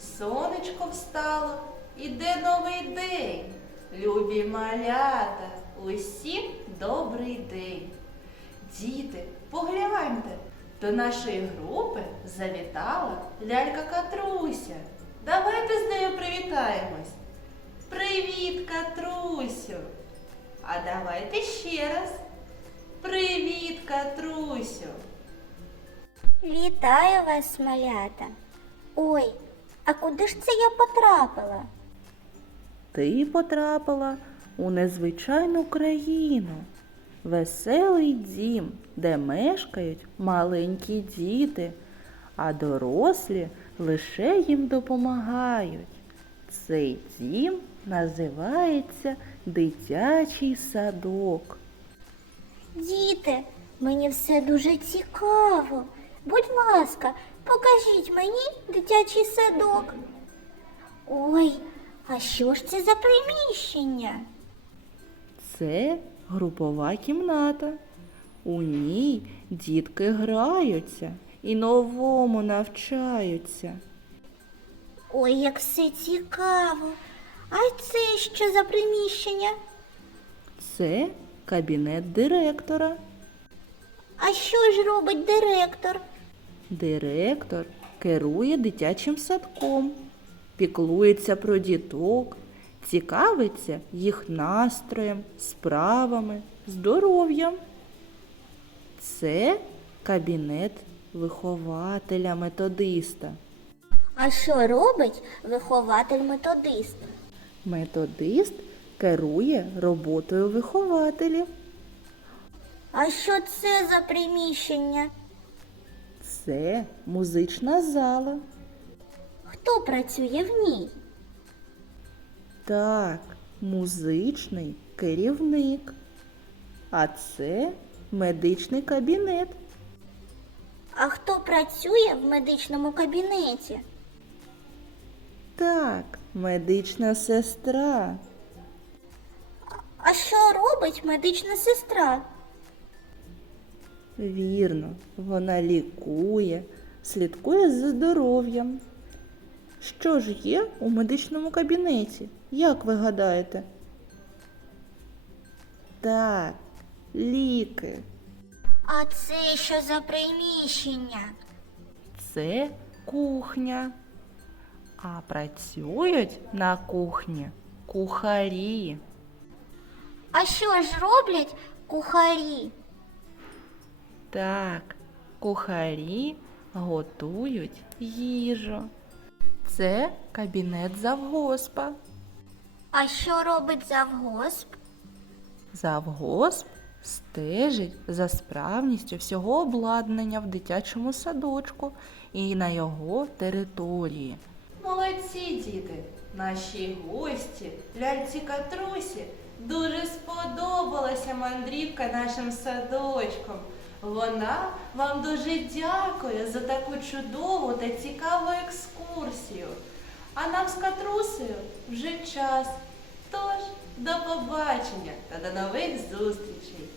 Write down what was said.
Сонечко встало, іде новий день. Любі малята, усім добрий день. Діти, погляньте, до нашої групи завітала лялька Катруся. Давайте з нею привітаємось. Привіт, Катрусю! А давайте ще раз. Привіт, Катрусю! Вітаю вас, малята. Ой, а куди ж це я потрапила? Ти потрапила у незвичайну країну, веселий дім, де мешкають маленькі діти, а дорослі лише їм допомагають. Цей дім називається дитячий садок. Діти, мені все дуже цікаво. Будь ласка, покажіть мені дитячий садок. Ой, а що ж це за приміщення? Це групова кімната. У ній дітки граються і новому навчаються. Ой, як все цікаво. А це що за приміщення? Це кабінет директора. А що ж робить директор? Директор керує дитячим садком, піклується про діток, цікавиться їх настроєм, справами, здоров'ям. Це кабінет вихователя методиста. А що робить вихователь методист? Методист керує роботою вихователів. А що це за приміщення? Це музична зала. Хто працює в ній? Так, музичний керівник. А це медичний кабінет. А хто працює в медичному кабінеті? Так, медична сестра. А що робить медична сестра? Вірно, вона лікує, слідкує за здоров'ям. Що ж є у медичному кабінеті? Як ви гадаєте? Так, ліки. А це що за приміщення? Це кухня. А працюють на кухні кухарі. А що ж роблять кухарі? Так, кухарі готують їжу. Це кабінет завгоспа. А що робить завгосп? Завгосп стежить за справністю всього обладнання в дитячому садочку і на його території. Молодці, діти! Наші гості, ляльці Катрусі, дуже сподобалася мандрівка нашим садочком. Вона вам дуже дякує за таку чудову та цікаву екскурсію. А нам з Катрусею вже час. Тож, до побачення та до нових зустрічей!